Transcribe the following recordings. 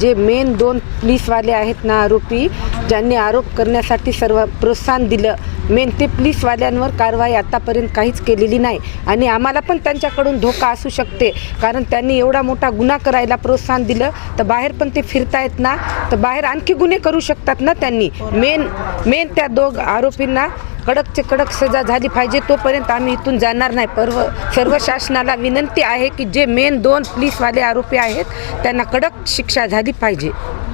जे मेन 2 पोलीसवाले आहेत ना आरोपी, ज्यांनी आरोप करण्यासाठी सर्व प्रोत्साहन दिलं, मेन ते पोलीसवाल्यांवर कारवाई आतापर्यंत काहीच केलेली नाही. आणि आम्हाला पण त्यांच्याकडून धोका असू शकते, कारण त्यांनी एवढा मोठा गुन्हा करायला प्रोत्साहन दिलं तर बाहेर पण ते फिरतायत ना, तर बाहेर आणखी गुन्हे करू शकतात ना. त्यांनी मेन त्या 2 आरोपींना कडकचे कडक सजा झाली पाहिजे. तोपर्यंत आम्ही इथून जाणार नाही. सर्व शासनाला विनंती आहे की जे मेन 2 पोलीसवाले आरोपी आहेत त्यांना कडक शिक्षा झाली पाहिजे.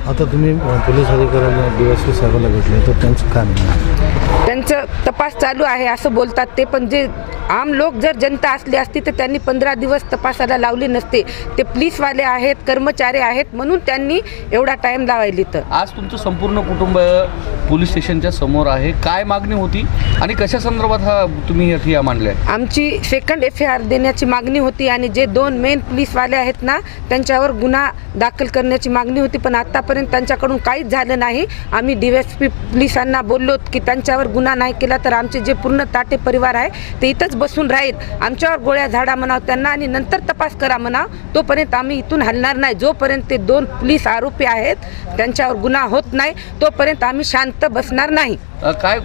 आता तुम्ही पोलीस अधिकाऱ्यांना DSP साहेबांना भेटले तर त्यांचं काय म्हणणं? त्यांचं तपास चालू आहे असं बोलतात ते, पण जे आम लोक जर जनता असली असती तर त्यांनी 15 दिवस तपासाला लावले नसते. ते पोलीसवाले आहेत, कर्मचारी आहेत, म्हणून त्यांनी एवढा टाइम लावायली. तर आज तुमचं संपूर्ण कुटुंब पोलीस स्टेशनच्या समोर आहे, काय मागणी होती आणि कशा संदर्भात तुम्ही ठिय्या मांडल्या? आमची सेकंड FIR देण्याची मागणी होती आणि जे 2 मेन पोलीसवाले आहेत ना त्यांच्यावर गुन्हा दाखल करण्याची मागणी होती, पण आतापर्यंत त्यांच्याकडून काहीच झालं नाही. आम्ही DSP पोलिसांना बोललो की त्यांच्यावर गुन्हा नाही केला तर आमचे जे पूर्ण ताटे परिवार आहे ते इथंच बसून राहील, आमच्यावर गोळ्या झाडा म्हणाव त्यांना आणि नंतर तपास करा म्हणाव. तोपर्यंत आम्ही इथून हलणार नाही. जोपर्यंत ते 2 पोलीस आरोपी आहेत त्यांच्यावर गुन्हा होत नाही तोपर्यंत आम्ही शांत बसणार नाही. काय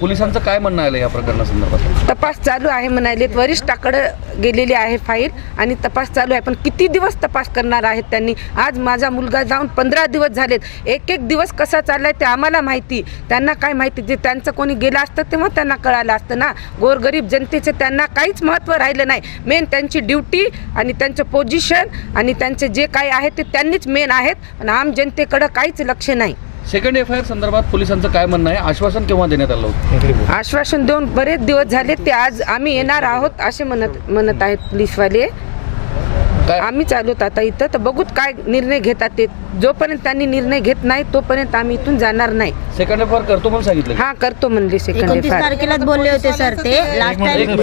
पोलिसांचं काय म्हणणं आलं या प्रकरणासंदर्भात? तपास चालू आहे म्हणाले, वरिष्ठाकडे गेलेली आहे फाईल आणि तपास चालू आहे. पण किती दिवस तपास करणार आहेत त्यांनी? आज माझा मुलगा जाऊन 15 दिवस झालेत. एक दिवस कसा चाललाय ते आम्हाला माहिती, त्यांना काय माहिती? जे त्यांचं कोणी गेलं असतं तेव्हा त्यांना कळालं असतं ना. गोरगरीब जनतेचं त्यांना काहीच महत्त्व राहिलं नाही. मेन त्यांची ड्युटी आणि त्यांचं पोझिशन आणि त्यांचे जे काही आहे ते त्यांनीच मेन आहेत, पण आम जनतेकडं काहीच लक्ष नाही. सेकंड FIR संदर्भात पोलिसांचं काय म्हणणं आहे? आश्वासन केव्हा देण्यात आलं होतं? आश्वासन देऊन बरेच दिवस झाले. ते आज आम्ही येणार आहोत असे म्हणत आहेत पोलीसवाले. आम्ही चालूत आता इथं, तर बघूत काय निर्णय घेतात ते. जोपर्यंत त्यांनी निर्णय घेत नाही तोपर्यंत आम्ही इथून जाणार नाही. सेकंड FIR करतो म्हणून सांगितलं? हा करतो म्हणले. सेकंड 29 FIR तारखेलाच बोलले होते सर ते लास्ट टाइम.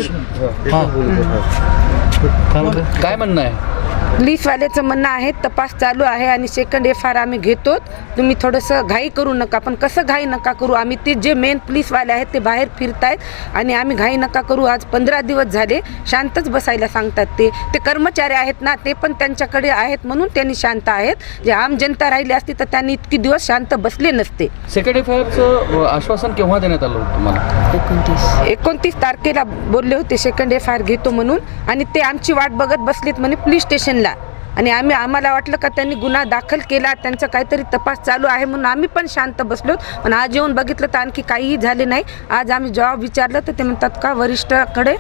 काय म्हणणं आहे? पोलीसवाल्याचं म्हणणं आहे तपास चालू आहे आणि सेकंड FIR आम्ही घेतो. तुम्ही थोडंसं घाई करू नका. पण कसं घाई नका करू? आम्ही ते जे मेन पोलीसवाले आहेत ते बाहेर फिरतायत आणि आम्ही घाई नका करू. आज 15 दिवस झाले शांतच बसायला सांगतात. ते कर्मचारी आहेत ना, ते पण त्यांच्याकडे आहेत म्हणून त्यांनी शांत आहेत. जे आम जनता राहिली असती तर त्यांनी इतकी दिवस शांत बसले नसते. सेकंड FIRचं आश्वासन केव्हा देण्यात आलं होतं तुम्हाला? 29 तारखेला बोलले होते सेकंड FIR घेतो म्हणून, आणि ते आमची वाट बघत बसलीत म्हणे पोलीस स्टेशनला. आणि आम्हाला वाटलं का त्यांनी गुन्हा दाखल केला, त्यांचा काहीतरी तपास चालू आहे म्हणून आम्ही पण शांत बसलो. पण आज येऊन बघितलं तर आणखी काहीही झाले नाही. आज आम्ही जेव्हा विचारलं तर ते म्हणतात का वरिष्ठाकडे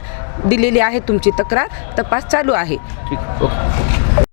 दिलेली आहे तुमची तक्रार, तपास चालू आहे. ठीक, ओके.